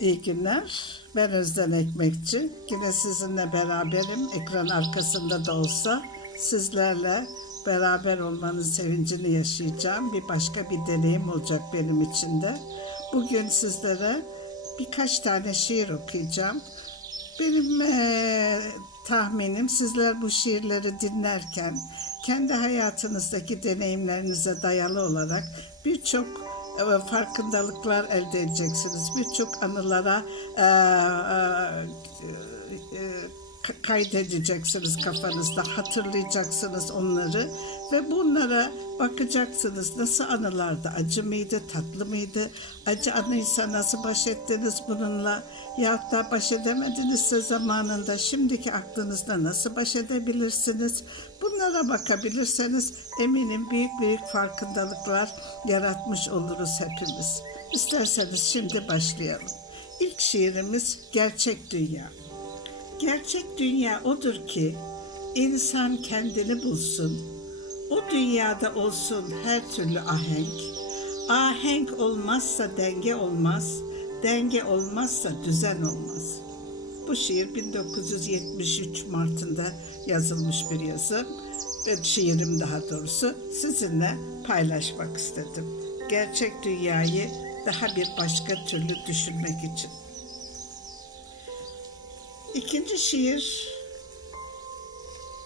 İyi günler. Ben Özden Ekmekçi. Yine sizinle beraberim. Ekran arkasında da olsa sizlerle beraber olmanın sevincini yaşayacağım. Bir başka bir deneyim olacak benim için de. Bugün sizlere birkaç tane şiir okuyacağım. Benim eee, tahminim sizler bu şiirleri dinlerken kendi hayatınızdaki deneyimlerinize dayalı olarak birçok farkındalıklar elde edeceksiniz. Birçok anılara e, e, e, kaydedeceksiniz kafanızda, hatırlayacaksınız onları ve bunlara bakacaksınız. Nasıl anılardı? Acı mıydı, tatlı mıydı? Acı anıysa nasıl baş ettiniz bununla? Ya da baş edemedinizse zamanında şimdiki aklınızda nasıl baş edebilirsiniz? Bunlara bakabilirseniz eminim büyük büyük farkındalıklar yaratmış oluruz hepimiz. İsterseniz şimdi başlayalım. İlk şiirimiz Gerçek Dünya. Gerçek dünya odur ki insan kendini bulsun. O dünyada olsun her türlü ahenk. Ahenk olmazsa denge olmaz. Denge olmazsa düzen olmaz. Bu şiir 1973 Mart'ında yazılmış bir yazı ve şiirim daha doğrusu sizinle paylaşmak istedim. Gerçek dünyayı daha bir başka türlü düşünmek için. İkinci şiir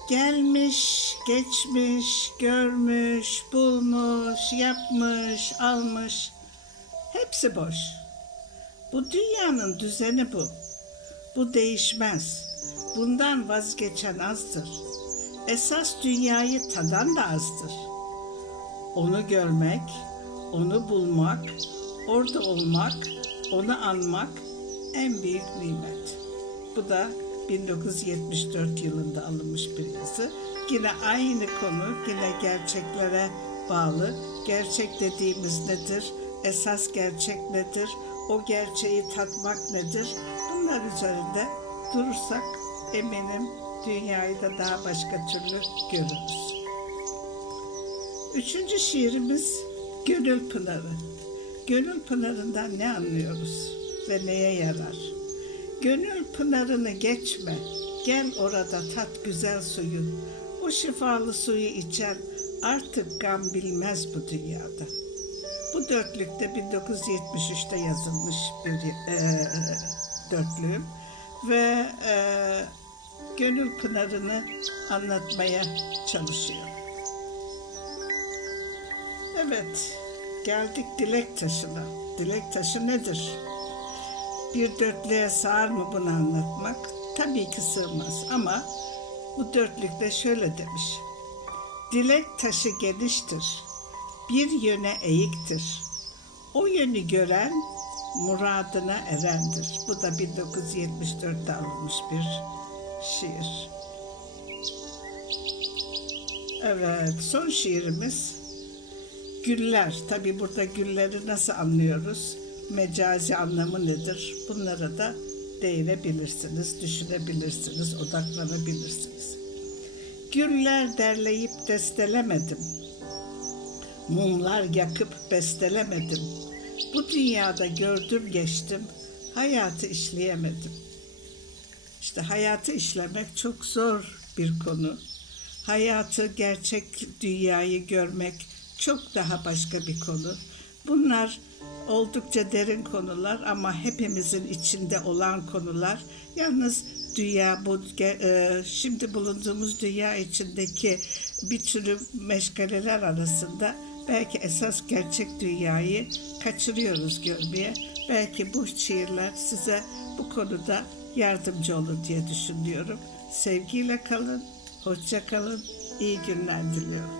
gelmiş, geçmiş, görmüş, bulmuş, yapmış, almış. Hepsi boş. Bu dünyanın düzeni bu. Bu değişmez. Bundan vazgeçen azdır. Esas dünyayı tadan da azdır. Onu görmek, onu bulmak, orada olmak, onu anmak en büyük nimet. Bu da 1974 yılında alınmış bir yazı. Yine aynı konu, yine gerçeklere bağlı. Gerçek dediğimiz nedir? Esas gerçek nedir? O gerçeği tatmak nedir? Bunlar üzerinde durursak eminim dünyayı da daha başka türlü görürüz. Üçüncü şiirimiz Gönül Pınarı. Gönül Pınarı'ndan ne anlıyoruz ve neye yarar? Gönül pınarını geçme, gel orada tat güzel suyu. O şifalı suyu içen artık gam bilmez bu dünyada. Bu dörtlükte 1973'te yazılmış bir e, dörtlüğüm ve e, Gönül Pınarı'nı anlatmaya çalışıyor. Evet, geldik dilek taşına. Dilek taşı nedir? Bir dörtlüğe sığar mı bunu anlatmak? Tabii ki sığmaz ama bu dörtlükte şöyle demiş. Dilek taşı geniştir, bir yöne eğiktir. O yönü gören muradına erendir. Bu da 1974'te alınmış bir şiir. Evet, son şiirimiz Güller. Tabi burada gülleri nasıl anlıyoruz? Mecazi anlamı nedir? Bunlara da değinebilirsiniz, düşünebilirsiniz, odaklanabilirsiniz. Güller derleyip destelemedim. Mumlar yakıp bestelemedim. Bu dünyada gördüm geçtim, hayatı işleyemedim. İşte hayatı işlemek çok zor bir konu. Hayatı, gerçek dünyayı görmek çok daha başka bir konu. Bunlar oldukça derin konular ama hepimizin içinde olan konular. Yalnız dünya bu e, şimdi bulunduğumuz dünya içindeki bir sürü meşgaleler arasında belki esas gerçek dünyayı kaçırıyoruz görmeye. Belki bu şiirler size bu konuda yardımcı olur diye düşünüyorum. Sevgiyle kalın, hoşça kalın, iyi günler diliyorum.